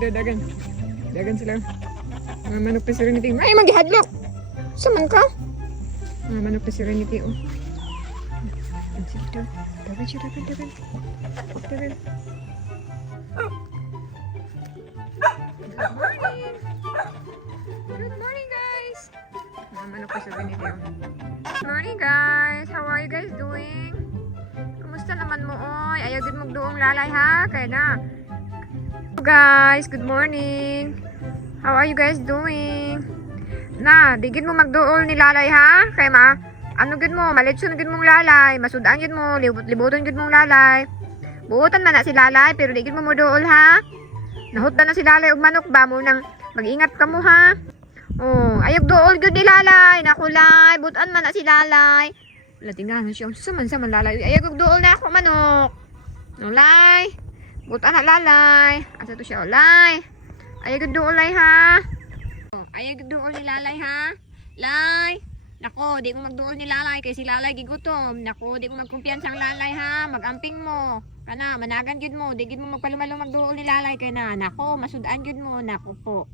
sila dagan. Dagan sila. Mga manok pa Serenity. Ay, maghihadlok! Saman ka? Mga manok pa Serenity, oh. Dagan siya, dagan. Dagan. Good morning! Good morning, guys! Mga manok pa Serenity, oh. Good morning, guys! How are you guys doing? Kumusta naman mo, oy? Ayaw din magdoong lalay, ha? Kaya na. Hello, guys! Good morning! How are you guys doing? Na, digid mo magdool ni lalay, ha? Kaya ano gid mo? Malitson gid mong lalay. Masudan gid mo. Libuton gid mong lalay. Buutan man na si lalay, pero digid mo dool, ha? Nahutdan na si lalay og manok ba mo nang mag-ingat ka mo, ha? Oh, ayog dool gid ni lalay. Nakulay, buutan man na si lalay. Wala tingnan siya. Saman lalay. Ayog dool na ako manok. Lalay. Buutan na lalay. Asa to siya, lalay. Ayog dool lay, ha? Oh, ayog dool ni lalay, ha? Lay. Nako, di mo magdool ni lalay kay si lalay gigutom. Nako, di mo magkumpiyansa ang lalay, ha? Magamping mo. Kana managan gyud mo, di gyud mo magpalumalo magdool ni lalay kay na. Nako, masudan gyud mo. Nako po.